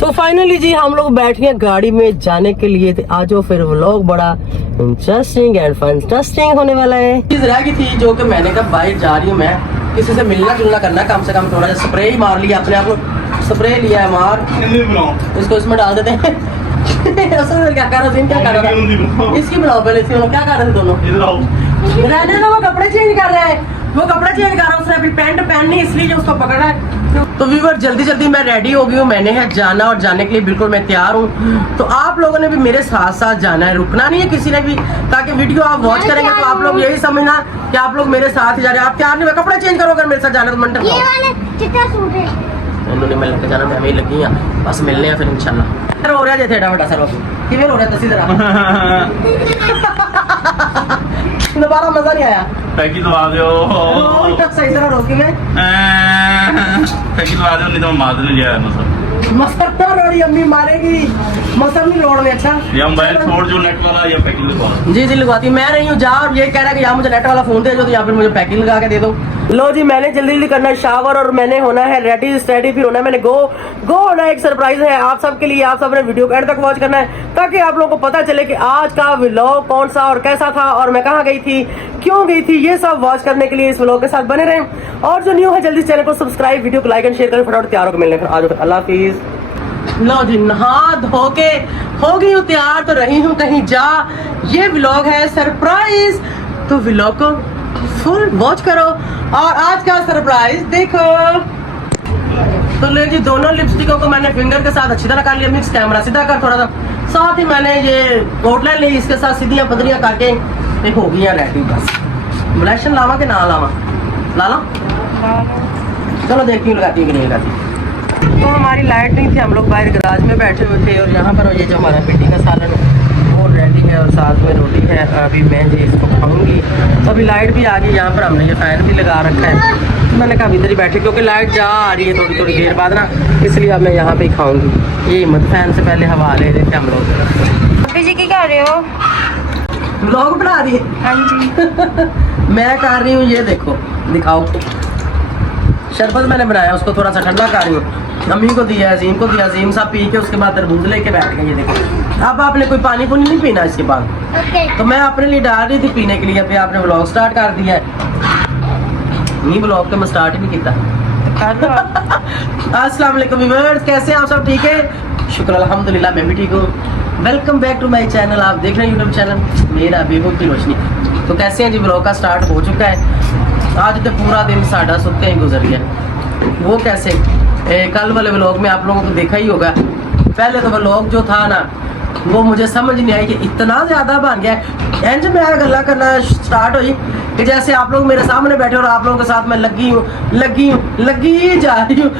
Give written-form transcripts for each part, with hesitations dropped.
तो फाइनली जी हम लोग बैठ गए गाड़ी में जाने के लिए। आज वो फिर व्लॉग बड़ा इंटरेस्टिंग एंड फंटास्टिंग होने वाला है। चीज रह गई थी जो कि मैंने कहा बाहर जा रही हूँ मैं, किसी से मिलना जुलना करना, कम से कम थोड़ा सा स्प्रे ही मार लिया अपने आप को, स्प्रे लिया है मार, इसको इसमें डाल देते हैं। क्या कर रहे थे, क्या कर रहे थे, इसकी बनाओ पहले, इसकी क्या कर रहे थे दोनों, रहने दो, वो कपड़े चेंज कर रहे हैं, वो कपड़ा चेंज कर रहा है, उसने अभी पैंट पहननी इसलिए जो उसको पकड़ा है। तो व्यूअर जल्दी जल्दी मैं रेडी हो गई हूँ, मैंने है जाना और जाने के लिए बिल्कुल मैं तैयार हूँ। तो आप लोगों ने भी मेरे साथ साथ जाना है, रुकना नहीं है किसी ने भी, ताकि वीडियो आप वॉच करेंगे तो आप लोग यही समझना कि आप लोग मेरे साथ ही जा रहे हैं। आप तैयार नहीं हुए, कपड़े चेंज करो अगर मेरे साथ जाना तो मंडप उन्होंने मैं लेकर जाना, मैं लगी हूँ, बस मिलने हैं फिर इंशाल्लाह। हो रहा है थे बड़ा सर किवें हो रहा है, तसी जरा दोबारा मजा नहीं आया, पैकी दबा दो सही तरह रोकी में पैकी दबा दो, नहीं तो मार नहीं जाए मसर तो रोड़ी अम्मी मारेगी, मसर नहीं रोड में। अच्छा या मोबाइल छोड़ जो नेट वाला या पैकिंग लगवा। जी जी लगवाती मैं रही हूँ जा, और ये कह रहा है कि यहाँ मुझे नेट वाला फोन दे जो, तो यहाँ पे मुझे पैकिंग लगा के दे दो। लो जी मैंने जल्दी जल्दी करना है शावर और मैंने होना है रेडी स्टेडी, फिर होना है मैंने गो होना है। एक सरप्राइज है आप सबके लिए, आप सबने वीडियो को एंड तक वॉच करना है ताकि आप लोगों को पता चले कि आज का व्लॉग कौन सा और कैसा था और मैं कहाँ गई थी, क्यों गई थी, ये सब वॉच करने के लिए इस व्लॉग के साथ बने रहें। और जो न्यू है जल्दी चैनल को सब्सक्राइब, वीडियो को लाइक एंड शेयर करें। फटाफट तैयार होकर मिलने फिर आज अल्लाह हाफिज। लो जी नहा धो के हो गई हूँ तैयार, तो रही हूँ कहीं जा, ये व्लॉग है सरप्राइज, तो व्लॉग को फुल वॉच करो। और आज का सरप्राइज देखो, तो ले जी दोनों लिपस्टिकों को मैंने फिंगर के साथ अच्छी तरह कर लिया मिक्स, कैमरा सीधा कर थोड़ा सा, साथ ही मैंने ये आउटलाइन ली, इसके साथ सीधियां पतलियां करके ये हो गई रेडी। बस ब्लशन लावा के ना लावा, ला ला, चलो देखती हूँ लगाती हूँ कि नहीं लगाती। तो हमारी लाइट नहीं थी, हम लोग बाहर गराज में बैठे हुए थे, और यहाँ पर ये जो हमारा भिंडी का सालन वो रेडी है और साथ में रोटी है। अभी मैं जी इसको खाऊंगी, तो अभी लाइट भी आ गई, यहाँ पर हमने ये फैन भी लगा रखा है। मैंने कहा इधर ही बैठे क्योंकि लाइट जा आ रही है थोड़ी थोड़ी देर बाद ना, इसलिए अब मैं यहाँ पे ही खाऊंगी। ये मत फैन से पहले हवा ले रहे थे हम लोग। अभी जी क्या कर रहे हो? व्लॉग बना रही है? हाँ जी मैं कर रही हूँ, ये देखो दिखाओ, शरबत मैंने बनाया, उसको थोड़ा सा ठंडा कर रही हूँ, अम्मी को दिया, अजीम को दिया, अजीम साहब पी के उसके बाद तरबूज लेके बैठ गए। ये देखो अब आपने कोई पानी पुनी नहीं पीना इसके बाद, तो मैं अपने लिए डाल रही थी पीने के लिए। अभी आपने व्लॉग स्टार्ट कर दिया है, नहीं व्लॉग तो मैं स्टार्ट भी किया। अस्सलाम वालेकुम व्यूअर्स, कैसे हैं आप सब? ठीक है, शुक्र अल्हम्दुलिल्लाह मैं भी ठीक हूँ। Welcome back to my channel, आप देख रहे हैं यूट्यूब चैनल मेरा बेबो की रोशनी। तो कैसे हैं जी, व्लॉग का स्टार्ट हो चुका है। आज तो पूरा दिन साढ़ा सुनते ही गुजर गया। वो कैसे, कल वाले व्लॉग में आप लोगों को देखा ही होगा, पहले तो व्लॉग जो था ना वो मुझे समझ नहीं आई कि इतना ज्यादा बन गया। एंड में गल्ला करना स्टार्ट हुई कि जैसे आप लोग मेरे सामने बैठे और आप लोगों के साथ मैं लगी जा रही हूँ।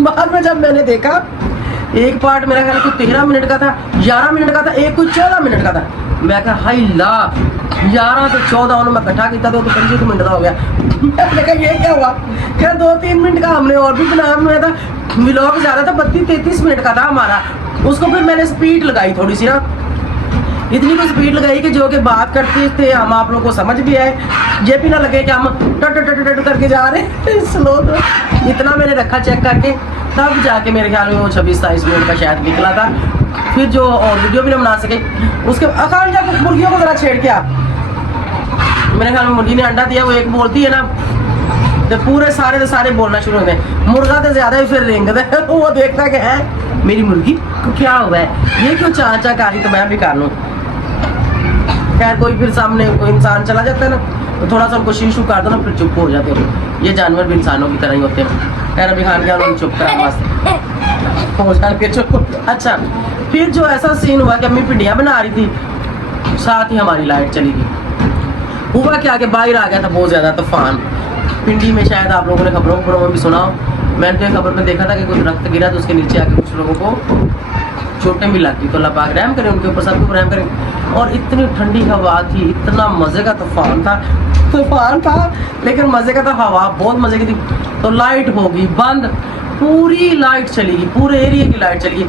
बाद में जब मैंने देखा एक पार्ट मेरा ख्याल कुछ 13 मिनट का था, 11 मिनट का था, एक कुछ 14 मिनट का था। मैं कहा हाई ला 11 से 14 उन्होंने मैं इकट्ठा किया तो 25 मिनट का हो गया। मैंने कहा ये क्या हुआ, क्या 2-3 मिनट का हमने और भी बनाया था, व्लॉग ज्यादा था 32-33 मिनट का था हमारा। उसको फिर मैंने स्पीड लगाई थोड़ी सी ना, इतनी कोई स्पीड लगाई कि जो कि बात करते थे हम आप लोगों को समझ भी आए, ये भी ना लगे कि हम टट करके जा रहे हैं स्लो। तो इतना मैंने रखा चेक करके, तब जाके मेरे ख्याल में वो 26-27 मिनट का शायद निकला था। फिर जो और वीडियो भी ना बना सके, उसके अकाल जाकर मुर्गियों को जरा छेड़ के आप, मेरे ख्याल में मुर्गी ने अंडा दिया, वो एक बोलती है ना तो पूरे सारे बोलना शुरू होते हैं। मुर्गा तो ज्यादा ही फिर रेंगता है, वो देखता है कि है मेरी मुर्गी को क्या हुआ है, ये क्यों चाचा कर रही, तो मैं भी कर लूँ। खैर कोई फिर सामने कोई इंसान चला जाता है ना, तो थोड़ा सा उनको शीशू कर दो ना, फिर चुप हो जाते हो। ये जानवर भी इंसानों की तरह ही होते हैं। खैर अभी खान क्या चुप करा मस्त हो जाके चुप। अच्छा फिर जो ऐसा सीन हुआ कि अम्मी पिंडियाँ बना रही थी, साथ ही हमारी लाइट चली गई। हुआ क्या कि बाहर आ गया था बहुत ज्यादा तूफान पिंडी में, शायद आप लोगों ने खबरों में भी सुना हो। मैंने तो खबर में देखा था कि कुछ रक्त गिरा, तो उसके नीचे आके कुछ लोगों को चोटें भी लगी। तो अल्लाह पाक रहम करे उनके ऊपर, सबको रहम करे। और इतनी ठंडी हवा थी, इतना मजे का तूफान था, लेकिन मजे का था, हवा बहुत मजे की थी। तो लाइट होगी बंद, पूरी लाइट चली गई, पूरे एरिया की लाइट चली गई।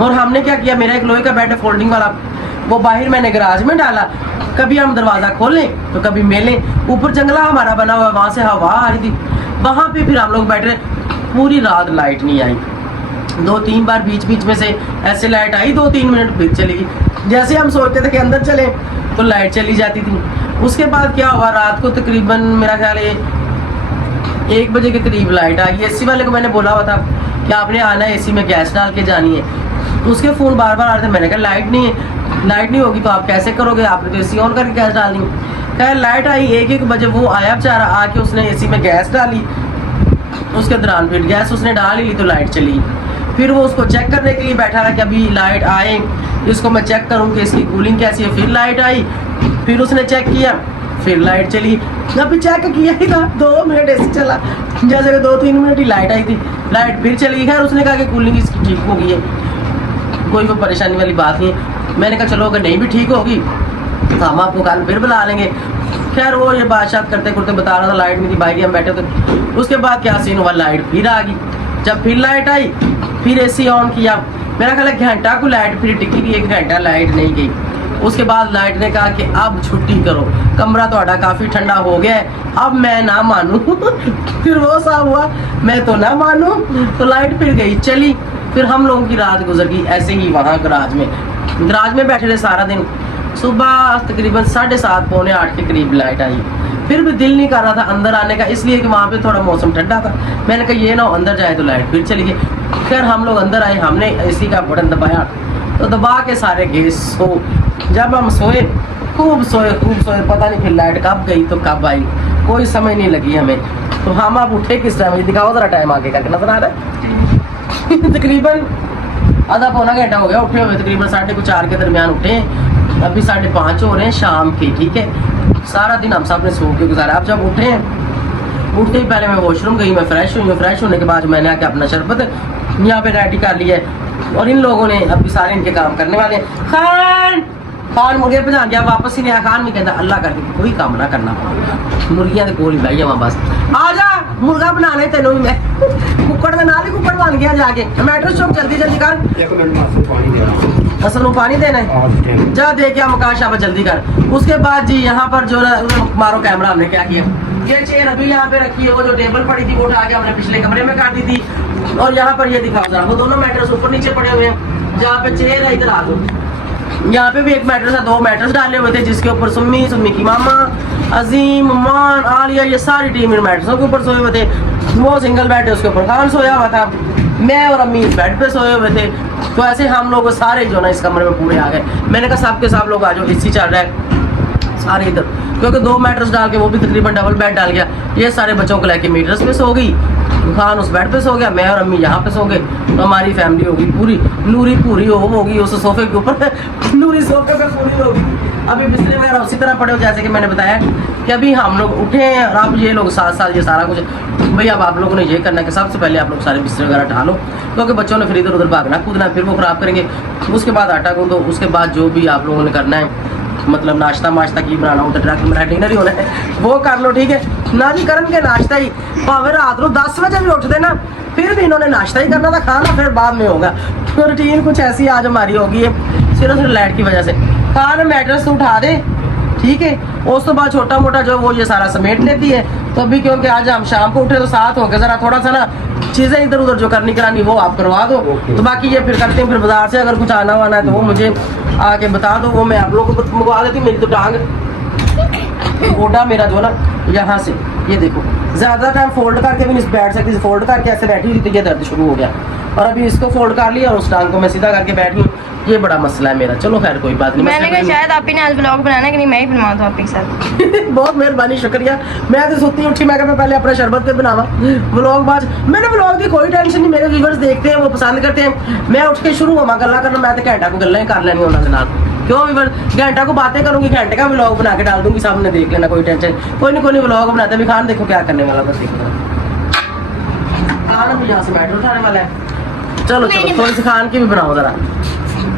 और हमने क्या किया, मेरा एक लोहे का बेड है फोल्डिंग वाला, वो बाहर मैंने गराज में डाला, कभी हम दरवाजा खोलें तो कभी मेलें। ऊपर जंगला हमारा बना हुआ, वहां से हवा आ रही थी, वहां पे फिर हम लोग बैठ रहे। पूरी रात लाइट नहीं आई, 2-3 बार बीच बीच में से ऐसे लाइट आई 2-3 मिनट फिर चली गई। जैसे हम सोचते थे कि अंदर चले तो लाइट चली जाती थी। उसके बाद क्या हुआ, रात को तकरीबन मेरा ख्याल है 1 बजे के करीब लाइट आई। एसी वाले को मैंने बोला हुआ था कि आपने आना है, एसी में गैस डाल के जानी है। उसके फ़ोन बार बार आ रहे थे। मैंने कहा लाइट नहीं होगी तो आप कैसे करोगे, आपने तो एसी ऑन करके गैस डालनी। खैर लाइट आई 1-1 बजे, वो आया बेचारा, आके उसने एसी में गैस डाली। उसके दौरान फिर गैस उसने डाल ही ली तो लाइट चली। फिर वो उसको चेक करने के लिए बैठा रहा कि अभी लाइट आए, इसको मैं चेक करूँ कि इसकी कूलिंग कैसी है। फिर लाइट आई, फिर उसने चेक किया, फिर लाइट चली। अभी चेक किया ही था 2 मिनट ऐसे चला, जैसे कि 2-3 मिनट ही लाइट आई थी, लाइट फिर चली। खैर उसने कहा कि कूलिंग इसकी ठीक हो गई है, कोई वो परेशानी वाली बात नहीं है। मैंने कहा चलो अगर नहीं भी ठीक होगी तो हम आपको कल फिर बुला लेंगे। खैर वो ये बातचीत करते करते बता रहा था लाइट नहीं थी, बाहर हम बैठे थे। उसके बाद क्या सीन हुआ, लाइट फिर आ गई। जब फिर लाइट आई फिर एसी ऑन किया। मेरा ख्याल है घंटा को लाइट फिर टिकी रही, 1 घंटा लाइट नहीं गई। उसके बाद लाइट ने कहा कि अब छुट्टी करो, कमरा थोड़ा काफ़ी ठंडा हो गया है, अब मैं ना मानूं। फिर वो साहब हुआ, मैं तो ना मानूं, तो लाइट फिर गई चली। फिर हम लोगों की रात गुजर गई ऐसे ही वहाँ गराज में बैठे रहे सारा दिन। सुबह तकरीबन 7:30-8 के करीब लाइट आई। फिर भी दिल नहीं कर रहा था अंदर आने का, इसलिए कि वहाँ पे थोड़ा मौसम ठंडा था। मैंने कहा ये ना हो अंदर जाए तो लाइट फिर चली गई। खैर हम लोग अंदर आए, हमने एसी का बटन दबाया तो दबा के सारे गए सो। जब हम सोए खूब सोए, पता नहीं फिर लाइट कब गई तो कब आई, कोई समझ नहीं लगी हमें। तो हम आप उठे किस टाइम, दिखाओ जरा टाइम आगे करके, नजर आ रहा है? तकरीबन आधा-पौना घंटा हो गया उठे हुए, तकरीबन 4:30 के दरमियान उठे। अभी 5:30 हो रहे हैं शाम के, ठीक है। सारा दिन हम सब ने सो के गुजारा। अब जब उठे उठते ही पहले मैं वॉशरूम गई, मैं फ्रेश हुई। फ्रेश होने के बाद मैंने आके अपना शरबत यहाँ पे रेडी कर लिया है। और इन लोगों ने अभी सारे इनके काम करने वाले हैं। खान मुर्गे पे गया, वापस ही नहीं आया। खान नहीं कहता अल्लाह करके कोई काम ना करना, मुर्गियां तो कोल ही भाई वहाँ बस आजा मुर्गा बनाने तेनों ही मैं कुकड़ में नाली कुकड़ बन गया जाके। मेट्रो चौक जल्दी कर, 1 मिनट में आपको पानी दे रहा हूं। असल में पानी देना है, जा दे के आकाश आप जल्दी कर। उसके बाद जी यहाँ पर जो मारो कैमरा, हमने क्या किया, ये चेयर अभी यहाँ पे रखी है, वो जो टेबल पड़ी थी वो उठा के हमने पिछले कमरे में काट दी थी। और यहाँ पर ये दिखाओ जरा, वो दोनों मैट्रेस ऊपर नीचे पड़े हुए हैं। जहाँ पे चेयर है इधर आ दो, यहाँ पे भी एक मैट्रेस है, 2 मैट्रेस डाले हुए थे जिसके ऊपर सुम्मी की मामा, अजीम, मान, आलिया, ये सारी टीम इन मैट्रेसों के ऊपर सोए हुए थे। वो सिंगल बेड है उसके ऊपर खान सोया हुआ था, मैं और अम्मी इस बेड पे सोए हुए थे। तो ऐसे हम लोग सारे जो ना इस कमरे में पूरे आ गए। मैंने कहा सब के सब लोग आ जाओ, एसी चल रहा है सारे इधर, क्योंकि 2 मैट्रेस डाल के वो भी तकरीबन डबल बेड डाल गया। ये सारे बच्चों को लेके मीटर्स पे सो गई, खान उस बेड पे सो गया, मैं और अम्मी यहाँ पे सो गए। तो हमारी फैमिली होगी पूरी नूरी पूरी होगी उस सोफे के ऊपर नूरी सोफे पे पूरी होगी। अभी बिस्तर वगैरह उसी तरह पड़े हो जैसे कि मैंने बताया कि अभी हम लोग उठे हैं। और अब ये लोग साथ ये सारा कुछ भाई अब आप लोगों ने ये करना है कि सबसे पहले आप लोग सारे बिस्तर वगैरह उठा लो, क्योंकि बच्चों ने फिर इधर उधर भागना कूदना, फिर वो ख़राब करेंगे। उसके बाद आटा गूंदो, उसके बाद जो भी आप लोगों ने करना है, मतलब नाश्ता की बनाना होता ट्रक में डिनर ही होना है, वो कर लो, ठीक है ना जी। करन के नाश्ता ही भावे रात को 10 बजे भी उठते ना, फिर भी इन्होंने नाश्ता ही करना था, खाना फिर बाद में होगा। तो रूटीन कुछ ऐसी आज हमारी होगी है, सिर्फ लाइट की वजह से। खाना मैट्रेस उठा दे, ठीक है, उस तो बाद छोटा मोटा जो वो ये सारा समेट लेती है। तो अभी क्योंकि आज हम शाम को उठे तो साथ हो गए, जरा थोड़ा सा ना चीज़ें इधर उधर जो करनी करानी वो आप करवा दो। तो बाकी ये फिर करते हैं, फिर बाजार से अगर कुछ आना वाना है तो वो मुझे आके बता दो, वो मैं आप लोगों को मंगवा देती हूँ। मेरी तो टांग गोडा मेरा जो ना यहाँ से ये देखो, ज़्यादा टाइम फोल्ड करके भी नहीं बैठ सकती, फोल्ड करके ऐसे बैठी हुई तो ये दर्द शुरू हो गया। और अभी इसको फोल्ड कर लिया और उस टांग को मैं सीधा करके बैठी हूँ, ये बड़ा मसला है मेरा। चलो खैर कोई बात नहीं। मैंने कहा शायद आप ही ने आज ब्लॉग बनाना है कि नहीं, मैं ही बनवा दूँ आपके साथ। बहुत मेहरबानी, शुक्रिया। मैं तो सोती उठी, मैं कहा पहले अपना शरबत पे बनावा व्लॉग। बाज मैंने व्लॉग की कोई टेंशन नहीं, मेरे व्यूवर्स देखते हैं, वो पसंद करते हैं। मैं उठ के शुरू हुआ गल्ला करना, मैं तो घंटा को गल्ला ही कर लेनी उन्होंने, क्यों व्यूवर्स घंटा को बातें करूंगी, घंटे का व्लॉग बना के डाल दूंगी, सामने देख लेना, कोई टेंशन कोई नहीं व्लॉग बनाते भी। खान देखो क्या करने वाला, बस देखो खान यहाँ से मैटर उठाने वाला है। चलो थोड़ी सी खान की भी बनाओ जरा,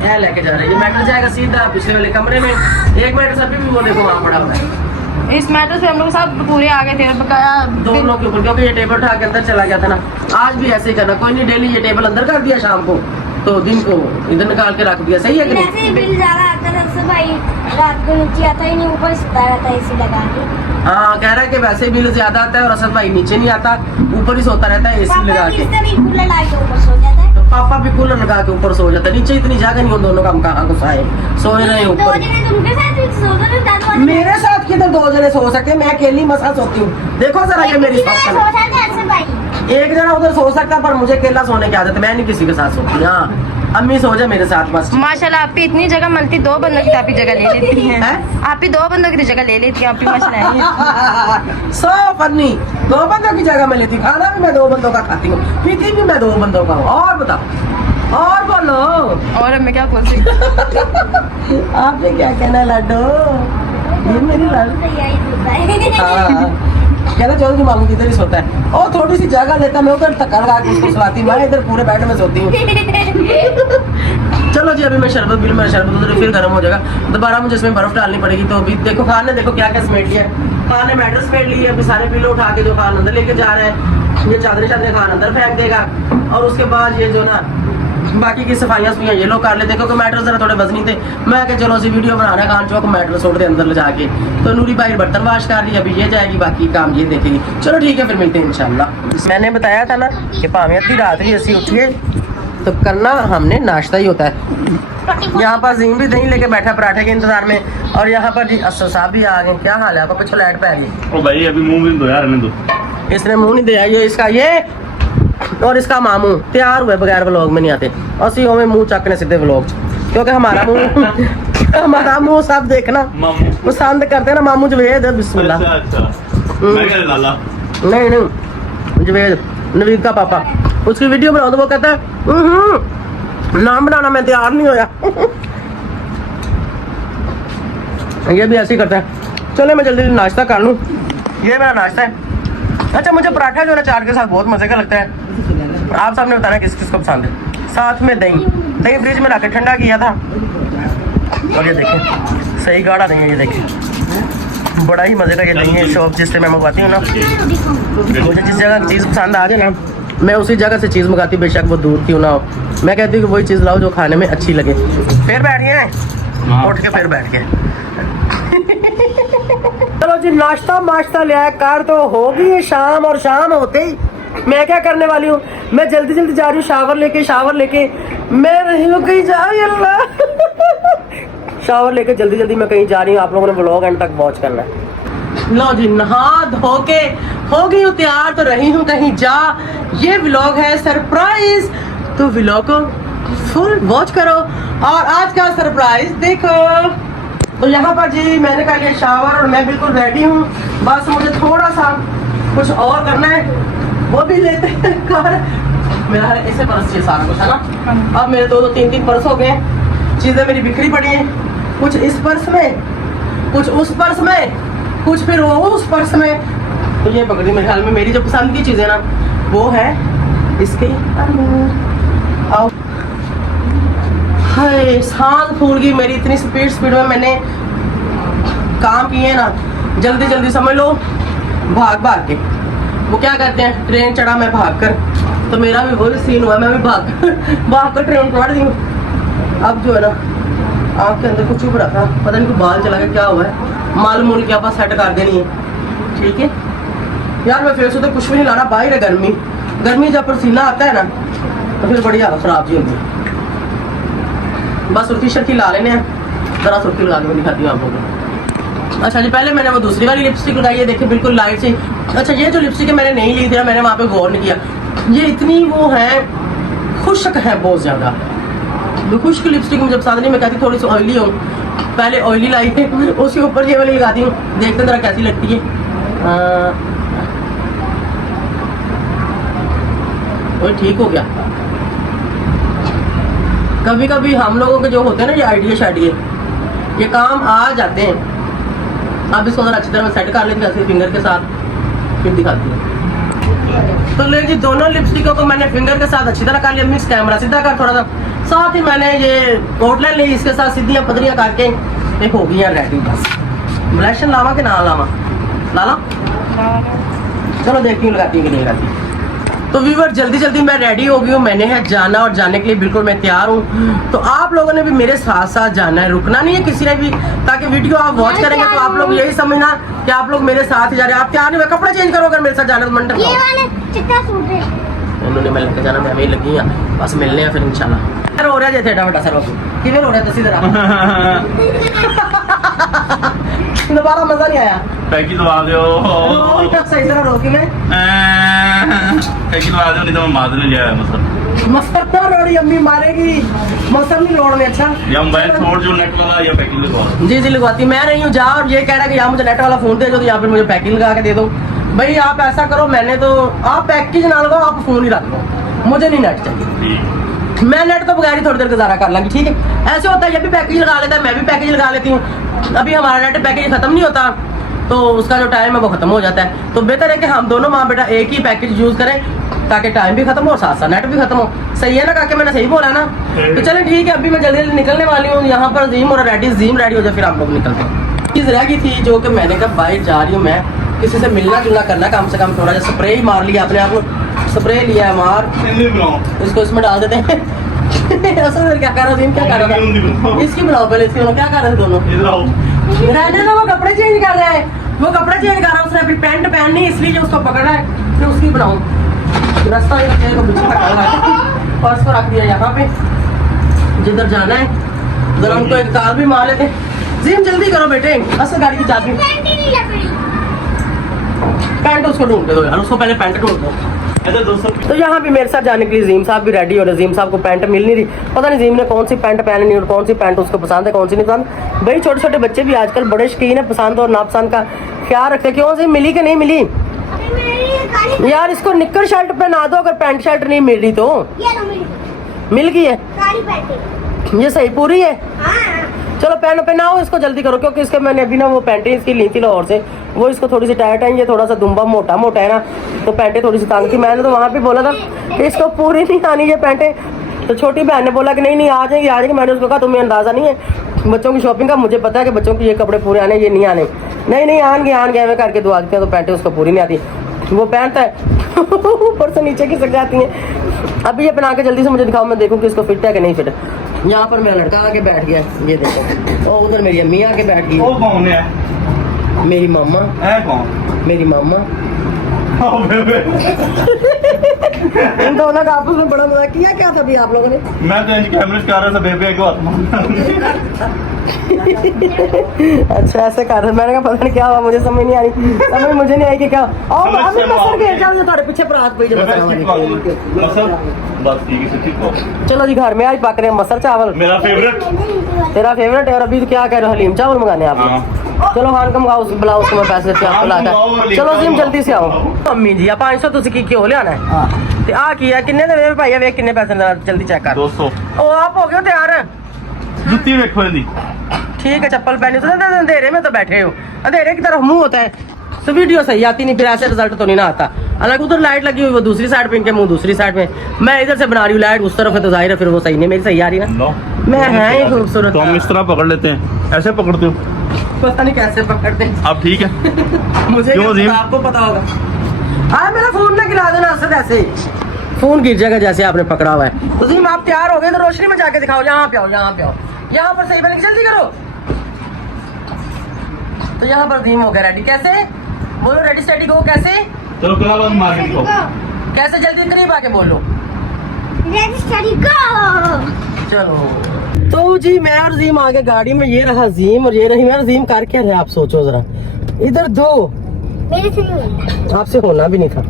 यह लेके जा रहे हैं। ये मैटर जाएगा सीधा पिछले वाले कमरे में, एक मैटर अभी भी वो देखो वहाँ पड़ा हुआ है। इस मैटर से हम लोग सब पूरे आ गए थे, बकाया दोनों के ऊपर, क्योंकि ये टेबल उठा के अंदर चला गया था ना। आज भी ऐसे ही करना, कोई नहीं डेली ये टेबल अंदर कर दिया, शाम को तो दिन को इधर निकाल के रख दिया, सही है कि नहीं? वैसे ही बिल ज्यादा आता था सब भाई, रात को नीचे आता ही नहीं, ऊपर सोता रहता है एसी लगा के। हाँ कह रहा है कि वैसे बिल ज्यादा आता है और असद भाई नीचे नहीं आता, ऊपर ही सोता रहता है एसी लगा के। कूलर ला के ऊपर सो जाता है। तो पापा भी कूलर लगा के ऊपर सो जाते, नीचे इतनी जगह नहीं, उन दोनों का हम कहाँ को सोए, सोए रहे दो ऊपर। जने तुमके साथ ही सो गए तो दादू वाले मेरे साथ किधर 2 जने सो सकते, मैं अकेली मसा सोती हूँ। देखो जरा ये मेरी किसी साथ तरह सोचा था अरशद भाई। एक जना उधर सो सकता, पर मुझे अकेला सोने की आदत है, मैं नहीं किसी के साथ सोती। हाँ अम्मी सो जाए मेरे साथ बस। माशाल्लाह आप भी इतनी जगह मिलती, 2 बंदों की आप ही जगह ले लेती हैं। हैं? आप भी 2 बंदों की जगह ले लेती हैं, आप भी माशाल्लाह। सो फनी, 2 बंदों की जगह मैं लेती, खाना भी मैं 2 बंदों का खाती हूँ, पीती भी मैं 2 बंदों का हूँ। और बताओ, और बोलो और मैं क्या बोल सकती। आपने क्या कहना है लड्डू, ये मेरी लड्डू। तो यही होता है। हाँ कहना चलो कि मामू किधर ही सोता है, और थोड़ी सी जगह लेता मैं उधर धक्का लगा के उसको सुलाती हूँ, मैं इधर पूरे बेड में सोती हूँ। चलो जी अभी मैं शरबत बिल में शरबत उधर फिर गर्म हो जाएगा, दोबारा मुझे इसमें बर्फ डालनी पड़ेगी। तो अभी देखो खाने, देखो क्या क्या समेट लिया है। खाने मैटर समेट ली है, अभी सारे पिलो उठा के जो खान अंदर लेके जा रहे हैं, ये चादरें चादरें खान अंदर फेंक देगा, और उसके बाद ये जो ना बाकी की सफाइयाँ सुइयाँ ये लोग कर लेते, क्योंकि मैटर जरा थोड़े वजनी थे। मैं क्या चलो सी वीडियो बनाना, खान चौक मैटर छोड़ दे अंदर ले जाके। तो नूरी भाई बर्तन वाश कर रही, अभी ये जाएगी, बाकी काम ये देखेगी। चलो ठीक है, फिर मिलते हैं इंशाल्लाह। मैंने बताया था ना कि भावें अद्धी रात भी ऐसी उठिए तो करना हमने नाश्ता ही होता है। यहाँ पर जीम भी दही लेके बैठा पराठे के इंतजार में, और यहाँ पर जी असो साहब भी आ गए। क्या हाल है आपका, पीछे लाइट पै गई। ओ भाई अभी मुंह भी दो यार, रहने दो। इसने मुंह नहीं दिया, ये इसका ये और इसका मामू तैयार हुए बगैर व्लॉग में नहीं आते, असी में मुंह चकने सीधे व्लॉग, क्योंकि हमारा मुंह हमारा मुंह सब देखना मामू पसंद करते हैं ना। मामू जवेद है, बिस्मिल्लाह। अच्छा मैं कह रहा लाला। नहीं नहीं जवेद, नवीद का पापा, उसकी वीडियो बनाओ तो वो कहता है नाम बनाना मैं तैयार नहीं होया। ये भी ऐसे ही करता है। चलो मैं जल्दी नाश्ता कर लूँ, ये मेरा नाश्ता है। अच्छा मुझे पराठा जो है चाट के साथ बहुत मजे का लगता है। आप सबने बताना किस किस को पसंद है। साथ में दही, दही फ्रिज में रख के ठंडा किया था, और ये देखिए सही गाढ़ा नहीं है, ये देखिए बड़ा ही मजे का ये दही है। शॉप जिससे मैं मंगवाती हूँ ना, मुझे जिस जगह चीज़ पसंद आ जाए ना, मैं उसी जगह से चीज़ मंगाती, बेशक वो दूर क्यों ना हो। मैं कहती हूँ कि वही चीज़ लाओ जो खाने में अच्छी लगे। फिर बैठ गए, उठ के फिर बैठ गए। चलो जी नाश्ता माश्ता लिया कर, तो होगी ये शाम, और शाम होते ही मैं क्या करने वाली हूँ, मैं जल्दी जल्दी जा रही हूँ शावर लेके मैं नहीं हूँ कहीं जा रही, अल्लाह शावर लेके जल्दी जल्दी मैं कहीं जा रही हूँ। आप लोगों ने व्लॉग एंड तक वॉच करना है। लो जी नहा धो के हो गई हूँ तैयार, तो रही हूँ कहीं जा। ये व्लॉग है सरप्राइज, तो व्लॉग को फुल वॉच करो। और आज का सरप्राइज देखो। तो यहाँ पर जी मैंने कर लिया शावर, और मैं बिल्कुल रेडी हूँ। बस मुझे थोड़ा सा कुछ और करना है, वो भी लेते हैं कर। मेरा ऐसे पर्स चाहिए सारा कुछ है ना। अब मेरे 2-3 पर्स हो गए, चीज़ें मेरी बिखरी पड़ी हैं, कुछ इस पर्स में, कुछ उस पर्स में, कुछ फिर वो उस पर्स में। तो ये पकड़ी मेरे ख्याल में मेरी जो पसंद की चीज़ें ना वो है इसके। आओ हाय सांस फूल गई मेरी, इतनी स्पीड में मैंने काम किए ना, जल्दी जल्दी समझ लो भाग के। वो क्या कहते हैं, ट्रेन चढ़ा मैं भाग कर, तो मेरा भी वही सीन हुआ, मैं भी भाग कर ट्रेन चढ़ दी हूँ। अब जो है ना आँख के अंदर कुछ उभ रहा था, पता नहीं कोई बाल चला गया क्या हुआ है, मालूम क्या पास सेट कर देनी है। ठीक है यार, मैं फेस तो कुछ भी नहीं लाना, बाहर है गर्मी जब पसीना आता है ना तो फिर बड़ी हालत खराब जी होती है। बस सुर्खी शर्खी ला लेने हैं, जरा सुर्खी लगा के दिखाती हूँ आप लोगों को। अच्छा जी पहले मैंने वो दूसरी वाली लिपस्टिक लगाई है, देखिए बिल्कुल लाइट सी। अच्छा ये जो लिपस्टिक है मैंने नहीं ली थी, मैंने वहाँ पे गौर नहीं किया, ये इतनी वो है खुश्क है बहुत ज़्यादा। खुश्क लिपस्टिक मुझे पसंद नहीं, मैं कहती थोड़ी सी ऑयली हो। पहले ऑयली लाई थी, उसके ऊपर ये वाली लगाती हूँ, देखते जरा कैसी लगती है। ठीक हो गया। कभी कभी हम लोगों के जो होते हैं ना ये आइडिया शाइडिए, ये काम आ जाते हैं। अब इसको जरा अच्छी तरह सेट कर लेती हूँ फिंगर के साथ, फिर दिखाती हूँ। तो ले जी दोनों लिपस्टिकों को मैंने फिंगर के साथ अच्छी तरह कर लिया, मिक्स कैमरा सीधा कर थोड़ा सा, साथ ही मैंने ये आउटलाइन ली, इसके साथ सीधियाँ पतलियाँ करके एक हो गई है रेडी। बस ब्लश लावा के ना लावा, लाला चलो देखती हूँ लगाती हूँ कि नहीं लगाती। तो व्यूअर जल्दी जल्दी मैं रेडी हो गई हूँ, मैंने है जाना, और जाने के लिए बिल्कुल मैं तैयार हूँ। तो आप लोगों ने भी मेरे साथ साथ जाना है, रुकना नहीं है किसी ने भी, ताकि वीडियो आप वॉच करेंगे तो आप लोग यही समझना कि आप लोग मेरे साथ ही जा रहे हैं। आप तैयार नहीं हुए, कपड़े चेंज करो अगर मेरे साथ जाना तो मंडर ये वाले चिट्टा सूट है। इन्होंने मैं लेके जाना, मैं भी लगी हाँ, बस मिलने हैं फिर इंशाल्लाह। रो रहा जैसे एडा बड़ा सर कि रो रहा दसी जरा दोबारा मजा नहीं आया। पैकी दवा दो सही तरह रोकी मैं पैकी दवा दो, नहीं तो मैं मार नहीं जाया मतलब मसर ना रोड़ी, अम्मी मारेगी, मसर नहीं रोड़ने। अच्छा या मोबाइल छोड़ जो नेट वाला या पैकिंग लगवा दो। जी जी लगवाती मैं रही हूँ जा, और ये कह रहा है कि यहाँ मुझे नेट वाला फोन दे दो, तो यहाँ पे मुझे पैकिंग लगा के दे दो। भाई आप ऐसा करो, मैंने तो आप पैकेज ना लगाओ, आप फोन ही रख लो, मुझे नहीं नेट चाहिए। मैं नेट तो बगैर ही थोड़ी देर गुजारा कर लूंगी, ठीक है। ऐसे होता है, ये भी पैकेज लगा लेता है, मैं भी पैकेज लगा लेती हूँ। अभी हमारा नेट पैकेज खत्म नहीं होता, तो उसका जो टाइम है वो खत्म हो जाता है। तो बेहतर है कि हम दोनों माँ बेटा एक ही पैकेज यूज करें, ताकि टाइम भी खत्म हो और साथ साथ नेट भी खत्म हो। सही है ना काके, मैंने सही बोला ना? तो चलें ठीक है, अभी मैं जल्दी जल्दी निकलने वाली हूँ। यहाँ पर जीम और जीम रेडी हो जाए, फिर हम लोग निकलते हैं। चीज़ रह गई थी जो कि मैंने कहा बाहर जा रही हूँ मैं, किसी से मिलना जुलना करना, कम से कम थोड़ा जैसा स्प्रे ही मार लिया अपने आप को, स्प्रे लिया है मार, इसको इसमें डाल देते हैं। असल क्या कर रहा क्या कर रहा था? इसकी बुलाओ पहले, इसकी क्या कर रहे थे दोनों? रहने दो, वो कपड़े चेंज कर रहा है, वो कपड़े चेंज कर रहा है, उसने अभी पैंट पहननी, इसलिए उसको पकड़ा है, फिर उसकी बनाऊं रास्ता को पीछे रखा है, पर्स को रख दिया यहाँ पे, जिधर जाना है उधर हमको एक कार भी मार लेते। जिम जल्दी करो बेटे, असल गाड़ी की चाबी, पैंट उसको ढूंढ दो यार, उसको पहले पैंट ढूंढ दो। तो यहाँ भी मेरे साथ जाने के लिए जीम साहब भी रेडी हो रहे। जीम साहब को पैंट मिल नहीं रही, पता नहीं जीम ने कौन सी पैंट पहननी और कौन सी पैंट उसको पसंद है कौन सी नहीं पसंद। भाई छोटे छोटे बच्चे भी आजकल बड़े शौकीन है पसंद और नापसंद का ख्याल रखते। क्यों जी मिली कि नहीं मिली यार? इसको निक्कर शर्ट पहना दो अगर पैंट शर्ट नहीं मिल रही तो। मिल गई है, ये सही पूरी है। चलो पहनाओ इसको, जल्दी करो, क्योंकि इसके मैंने अभी ना वो पैंटें इसकी ली थी लाहौर से, वो इसको थोड़ी सी टाइट है, ये थोड़ा सा दुम्बा मोटा मोटा है ना, तो पैंटें थोड़ी सी तंग थी। मैंने तो वहाँ पे बोला था कि इसको पूरी नहीं आनी ये पैंटें, तो छोटी बहन ने बोला कि नहीं आ जाएगी। मैंने उसको कहा तुम्हें अंदाजा नहीं है बच्चों की शॉपिंग का, मुझे पता है कि बच्चों के ये कपड़े पूरे आने, ये नहीं आने। नहीं आन गए मैं करके दुआ देते हैं, तो पैंटें उसको पूरी नहीं आती, वो पहनता है ऊपर से नीचे खिसक जाती हैं। अभी ये पहना के जल्दी से मुझे दिखाओ, मैं देखूँ कि इसको फिट है कि नहीं फिट। यहाँ पर मेरा लड़का आके बैठ गया, ये देखो, और उधर मेरी अम्मी आके बैठ गई। वो कौन है? मेरी मामा है कौन? मेरी मामा। इन दोनों का आपस में बड़ा मजा किया क्या था अभी आप लोगों ने? मैं तो कैमरे से कर रहा था, बेबे को अच्छा ऐसे कर रहे, मैंने कहा पता नहीं क्या हुआ, मुझे समझ नहीं आ रही, समझ मुझे नहीं आई कि क्या। और अभी मसर के जाओ थोड़े पीछे परात पे बस ठीक है, ठीक हो। चलो जी घर में आज पक रहे हैं मसर चावल, मेरा फेवरेट। तेरा फेवरेट है। और अभी तो क्या कह रहे हो, हलीम चावल मंगाने आप लोग? चलो खान कम खाओ, बुलाओ उसको, मैं पैसे देते आपको लाता। चलो जिम जल्दी से आओ। अम्मी जी 500 तुझे की क्यों ले आना है? ते आ किया किन्ने दे मेरे भाई, वेख किन्ने पैसे जल्दी चेक कर। 200। ओ आप हो गए हो तैयार? जुत्ती देखो दी। ठीक है चप्पल पहनी तो अंधेरे में तो बैठे हो, अंधेरे की तरफ मुंह होता है तो वीडियो सही आती नहीं, फिर ऐसे रिजल्ट तो नहीं ना आता। अलग उधर लाइट लगी हुई, वो दूसरी साइड पे, इनके मुंह दूसरी साइड में, मैं इधर से बना रही हूँ लाइट उस तरफ है, तो जाहिर है फिर वो सही नहीं, मेरी सही आ रही ना। मैं है ही खूबसूरत। तो हम इस तरह पकड़ लेते हैं, ऐसे पकड़ते हो? पता नहीं कैसे पकड़ते हैं। अब ठीक है। मुझे क्यों क्या पता, आपको पता होगा। हाँ मेरा फोन ना गिरा देना असद, ऐसे फोन गिर जाएगा जैसे आपने पकड़ा हुआ है। तो जिम आप तैयार हो गए तो रोशनी में जाके दिखाओ, यहाँ पे आओ, यहाँ पे आओ, यहाँ पर सही बने, जल्दी करो। तो यहाँ पर जिम हो गया रेडी, कैसे बोलो? रेडी स्टेडी गो, कैसे? चलो कला बंद मार के दिखाओ। कैसे? जल्दी करीब आके बोलो। चलो तो जी मैं और जीम आगे गाड़ी में, ये रहा जीम और ये रही मैं। जीम कर क्या रहे आप सोचो जरा, इधर दो मेरे से नहीं, आपसे होना भी नहीं था।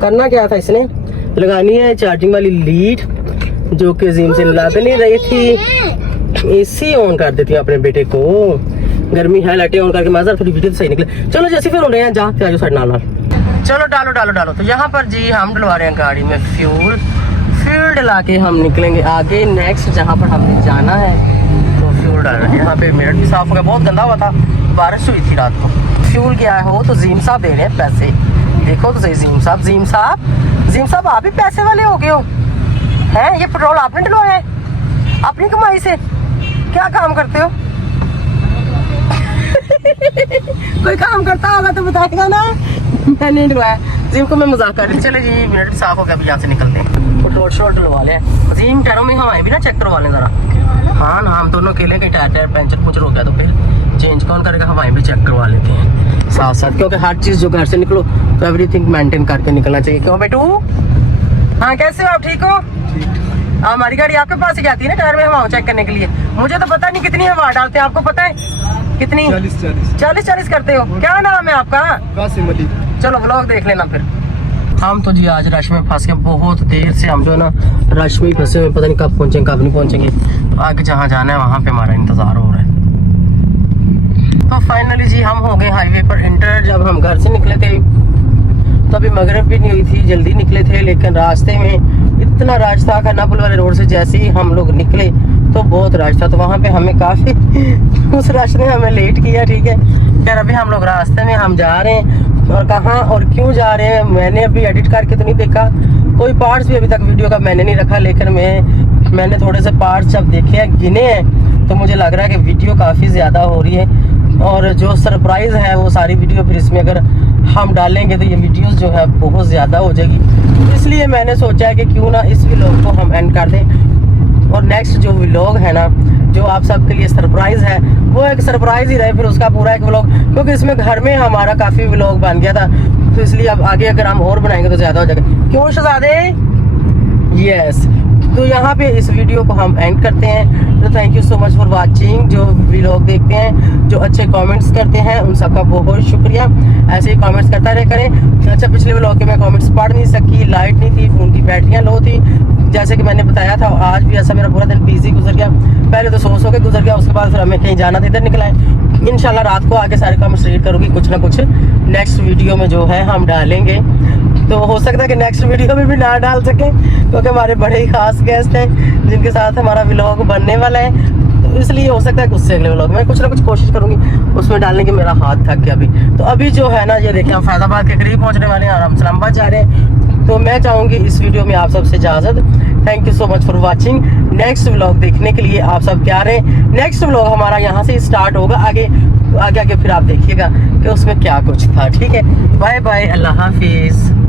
करना क्या था इसने? लगानी है चार्जिंग वाली लीड, जो कि जीम से लग नहीं रही थी। एसी ऑन कर देती अपने बेटे को, गर्मी है, लाइटें ऑन करके मजा, फिर वीडियो सही निकले। चलो जैसे फिर हो रहे हैं, जा के साइड नाल। चलो डालो डालो डालो। तो यहाँ पर जी हम डलवा रहे हैं गाड़ी में फ्यूल डला के हम निकलेंगे आगे नेक्स्ट जहाँ पर हमने जाना है। तो फ्यूल डाल रहे हैं। यहाँ पे मिरर भी साफ हो गया, बहुत गंदा हुआ था, बारिश हुई थी रात को। फ्यूल क्या हो तो जीम साहब दे रहे हैं पैसे, देखो तो सही। जीम साहब आप भी पैसे वाले हो गए हो हैं? ये पेट्रोल आपने डलवाया है अपनी कमाई से? क्या काम करते हो? कोई काम करता होगा तो बताएगा ना, मैंने डलवाया। जीम को मैं मजाक कर रही। चले जी मिनट भी साफ हो गया, अभी यहाँ से निकलते हैं। पेट्रोल शोल डलवा ले, जीम टायरों में हवाएं भी ना चेक करवा लें जरा। हाँ ना, हम दोनों अकेले के टायर पंचर हो गया तो फिर चेंज कौन करेगा, हवाएं भी चेक करवा लेते हैं साथ साथ, क्योंकि हर चीज जो घर से निकलो तो एवरीथिंग मेंटेन करके निकलना चाहिए। क्यों बेटू? हाँ कैसे हो आप, ठीक हो? हमारी गाड़ी आपके पास ही आती है ना टायर में हवा चेक करने के लिए। मुझे तो पता नहीं कितनी हवा डालते हैं, आपको पता है कितनी? 40 करते हो। क्या नाम है आपका? कासिम अली। चलो व्लॉग देख लेना फिर। हम तो जी आज रश में फंस गए, बहुत देर से हम जो है ना रश में ही फंसे हुए, पता नहीं कब पहुंचेंगे कब नहीं पहुंचेंगे। तो आगे जहाँ जाना है वहाँ पे हमारा इंतजार हो रहा है। तो फाइनली जी हम हो गए हाईवे पर इंटर। जब हम घर से निकले थे तो अभी मगरिब भी नहीं हुई थी, जल्दी निकले थे, लेकिन रास्ते में इतना रश था। खानापुर वाले रोड से जैसे ही हम लोग निकले तो बहुत रश था, तो वहाँ पे हमें काफ़ी उस रश ने हमें लेट किया। ठीक है यार, अभी हम लोग रास्ते में हम जा रहे हैं, और कहाँ और क्यों जा रहे हैं मैंने अभी एडिट करके तो नहीं देखा, कोई पार्ट्स भी अभी तक वीडियो का मैंने नहीं रखा, लेकिन मैंने थोड़े से पार्ट्स जब देखे हैं, गिने हैं, तो मुझे लग रहा है कि वीडियो काफ़ी ज़्यादा हो रही है। और जो सरप्राइज़ है वो सारी वीडियो फिर इसमें अगर हम डालेंगे तो ये वीडियोस जो है बहुत ज़्यादा हो जाएगी। तो इसलिए मैंने सोचा है कि क्यों ना इस व्लॉग को हम एंड कर दें, और नेक्स्ट जो व्लॉग है ना जो आप सबके लिए सरप्राइज़ है वो एक सरप्राइज़ ही रहे, फिर उसका पूरा एक व्लॉग, क्योंकि इसमें घर में हमारा काफ़ी व्लॉग बन गया था, तो इसलिए अब आगे अगर हम और बनाएंगे तो ज़्यादा हो जाएगा। क्यों शहजादे? यस। तो यहाँ पे इस वीडियो को हम एंड करते हैं। तो thank you so much for watching. जो व्लॉग देखते हैं, जो अच्छे कमेंट्स करते हैं, उन सबका बहुत बहुत शुक्रिया। ऐसे ही कमेंट्स करता रहे करें। अच्छा, पिछले व्लॉग के मैं कमेंट्स पढ़ नहीं सकी, लाइट नहीं थी, फ़ोन की बैटरियाँ लो थी, जैसे कि मैंने बताया था। आज भी ऐसा मेरा पूरा दिन बिजी गुजर गया, पहले तो सो के गुजर गया, उसके बाद फिर हमें कहीं जाना था, इधर निकला है। इंशाल्लाह रात को आके सारे कमेंट्स रीड करूँगी, कुछ ना कुछ नेक्स्ट वीडियो में जो है हम डालेंगे। तो हो सकता है कि नेक्स्ट वीडियो में भी ना डाल सके, क्योंकि हमारे बड़े ही खास गेस्ट हैं जिनके साथ हमारा व्लॉग बनने वाला है, तो इसलिए हो सकता है कि उससे अगले व्लॉग में कुछ ना कुछ कोशिश करूंगी उसमें डालने की। मेरा हाथ थक गया अभी, तो अभी जो है ना ये देखिए हम फैजाबाद के करीब पहुंचने वाले हैं और हम इस्लामाबाद जा रहे हैं। तो मैं चाहूँगी इस वीडियो में आप सबसे इजाज़त। Thank you so much for watching. Next vlog देखने के लिए आप सब तैयार हैं। नेक्स्ट व्लॉग हमारा यहाँ से स्टार्ट होगा, आगे फिर आप देखिएगा कि उसमें क्या कुछ था। ठीक है, बाय बाय, अल्लाह हाफिज़।